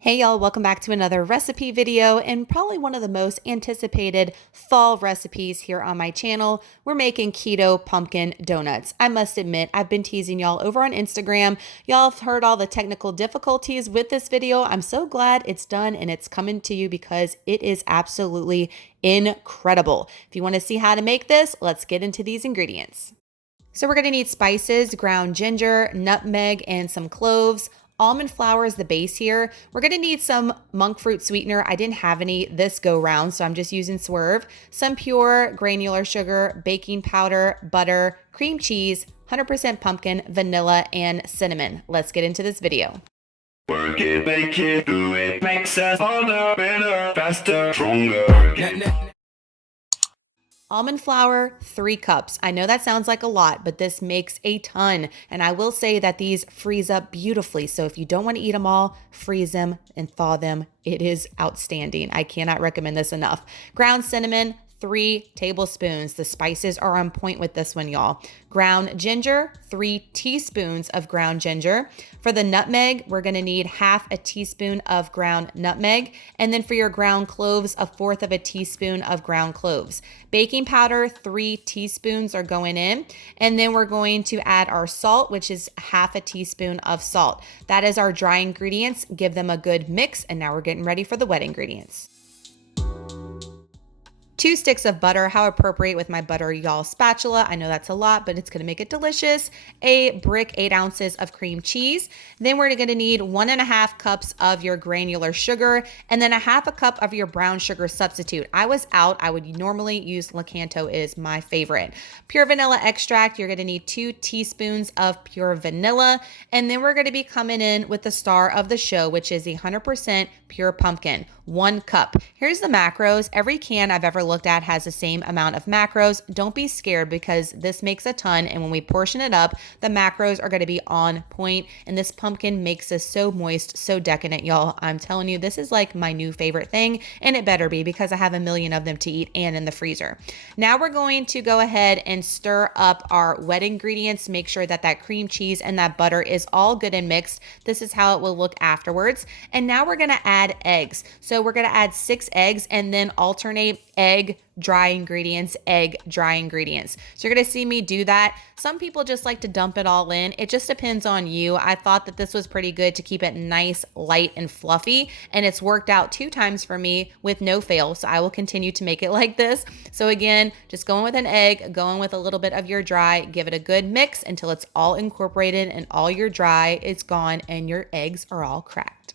Hey y'all, welcome back to another recipe video and probably one of the most anticipated fall recipes here on my channel. We're making keto pumpkin donuts. I must admit, I've been teasing y'all over on Instagram. Y'all have heard all the technical difficulties with this video. I'm so glad it's done and it's coming to you because it is absolutely incredible. If you want to see how to make this, let's get into these ingredients. So we're going to need spices, ground ginger, nutmeg, and some cloves. Almond flour is the base here. We're going to need some Monkfruit sweetener. I didn't have any this go round, so I'm just using Swerve. Some pure granular sugar, baking powder, butter, cream cheese, 100% pumpkin, vanilla, and cinnamon. Let's get into this video. Work it, make it, do it, makes us harder, better, faster, stronger. Almond flour, 3 cups. I know that sounds like a lot, but this makes a ton. And I will say that these freeze up beautifully. So if you don't want to eat them all, freeze them and thaw them. It is outstanding. I cannot recommend this enough. Ground cinnamon, 3 tablespoons. The spices are on point with this one, y'all. Ground ginger, 3 teaspoons of ground ginger. For the nutmeg, we're going to need half a teaspoon of ground nutmeg. And then for your ground cloves, 1/4 of a teaspoon of ground cloves. Baking powder, 3 teaspoons are going in. And then we're going to add our salt, which is half a teaspoon of salt. That is our dry ingredients. Give them a good mix. And now we're getting ready for the wet ingredients. 2 sticks of butter, how appropriate with my butter y'all spatula. I know that's a lot, but it's gonna make it delicious. A brick, 8 ounces of cream cheese. Then we're gonna need 1.5 cups of your granular sugar, and then 1/2 cup of your brown sugar substitute. I was out, I would normally use Lakanto is my favorite. Pure vanilla extract, you're gonna need 2 teaspoons of pure vanilla. And then we're gonna be coming in with the star of the show, which is 100% pure pumpkin, 1 cup. Here's the macros. Every can I've ever looked at has the same amount of macros. Don't be scared because this makes a ton, and when we portion it up, the macros are going to be on point, and this pumpkin makes us so moist, so decadent, y'all. I'm telling you, this is like my new favorite thing, and it better be because I have a million of them to eat and in the freezer. Now we're going to go ahead and stir up our wet ingredients. Make sure that that cream cheese and that butter is all good and mixed. This is how it will look afterwards. And now we're going to add eggs. So we're going to add 6 eggs and then alternate egg, dry ingredients, egg, dry ingredients. So you're going to see me do that. Some people just like to dump it all in. It just depends on you. I thought that this was pretty good to keep it nice, light, and fluffy. And it's worked out 2 times for me with no fail. So I will continue to make it like this. So again, just going with an egg, going with a little bit of your dry, give it a good mix until it's all incorporated and all your dry is gone and your eggs are all cracked.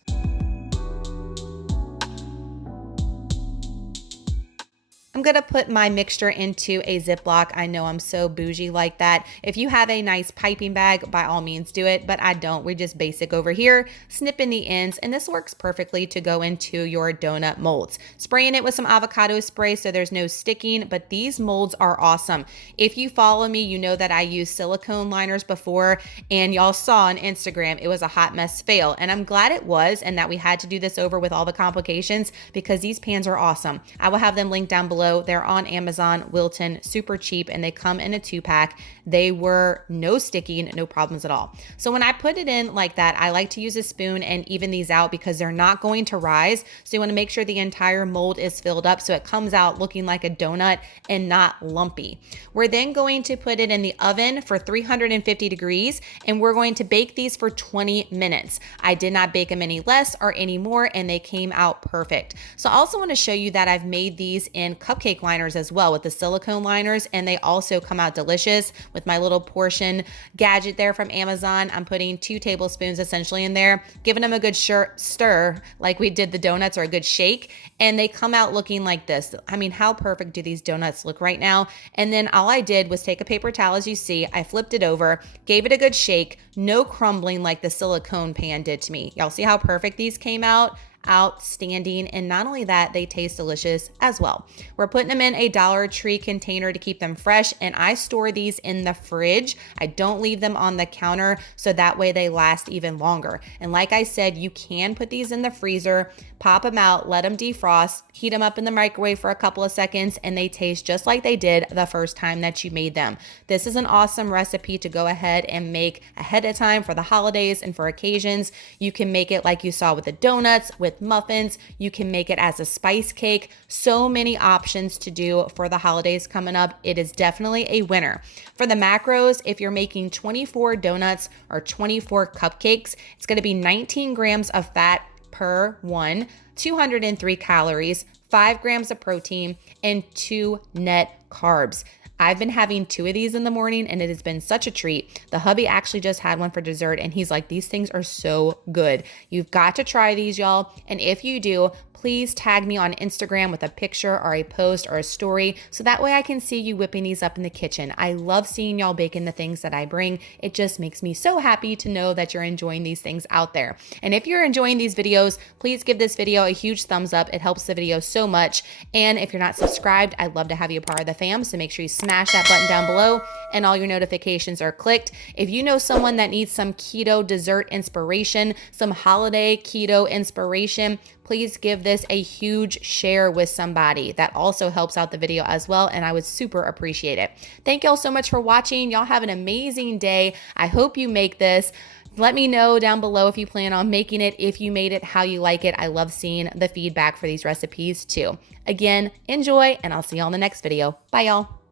I'm going to put my mixture into a Ziploc. I know I'm so bougie like that. If you have a nice piping bag, by all means do it, but I don't. We're just basic over here, snipping the ends, and this works perfectly to go into your donut molds. Spraying it with some avocado spray so there's no sticking, but these molds are awesome. If you follow me, you know that I used silicone liners before, and y'all saw on Instagram, it was a hot mess fail, and I'm glad it was, and that we had to do this over with all the complications because these pans are awesome. I will have them linked down below. They're on Amazon, Wilton, super cheap, and they come in a 2-pack. They were no sticking, no problems at all. So when I put it in like that, I like to use a spoon and even these out because they're not going to rise. So you want to make sure the entire mold is filled up so it comes out looking like a donut and not lumpy. We're then going to put it in the oven for 350 degrees, and we're going to bake these for 20 minutes. I did not bake them any less or any more, and they came out perfect. So I also want to show you that I've made these in cupcake liners as well with the silicone liners, and they also come out delicious with my little portion gadget there from Amazon. I'm putting 2 tablespoons essentially in there, giving them a good stir like we did the donuts, or a good shake, and they come out looking like this. I mean, how perfect do these donuts look right now? And then all I did was take a paper towel, as you see, I flipped it over, gave it a good shake, no crumbling like the silicone pan did to me. Y'all see how perfect these came out? outstanding. And not only that, they taste delicious as well. We're putting them in a Dollar Tree container to keep them fresh, and I store these in the fridge. I don't leave them on the counter, so that way they last even longer. And like I said, you can put these in the freezer, pop them out, let them defrost, heat them up in the microwave for a couple of seconds, and they taste just like they did the first time that you made them. This is an awesome recipe to go ahead and make ahead of time for the holidays and for occasions. You can make it like you saw with the donuts, with muffins. You can make it as a spice cake. So many options to do for the holidays coming up. It is definitely a winner. For the macros, if you're making 24 donuts or 24 cupcakes, it's going to be 19 grams of fat per one, 203 calories, 5 grams of protein, and 2 net carbs. I've been having 2 of these in the morning, and it has been such a treat. The hubby actually just had one for dessert, and he's like, these things are so good. You've got to try these, y'all. And if you do, please tag me on Instagram with a picture or a post or a story, so that way I can see you whipping these up in the kitchen. I love seeing y'all baking the things that I bring. It just makes me so happy to know that you're enjoying these things out there. And if you're enjoying these videos, please give this video a huge thumbs up. It helps the video so much. And if you're not subscribed, I'd love to have you a part of the fam, so make sure you smash that button down below and all your notifications are clicked. If you know someone that needs some keto dessert inspiration, some holiday keto inspiration, please give this a huge share with somebody. That also helps out the video as well, and I would super appreciate it. Thank y'all so much for watching. Y'all have an amazing day. I hope you make this. Let me know down below if you plan on making it, if you made it, how you like it. I love seeing the feedback for these recipes too. Again, enjoy, and I'll see y'all in the next video. Bye, y'all.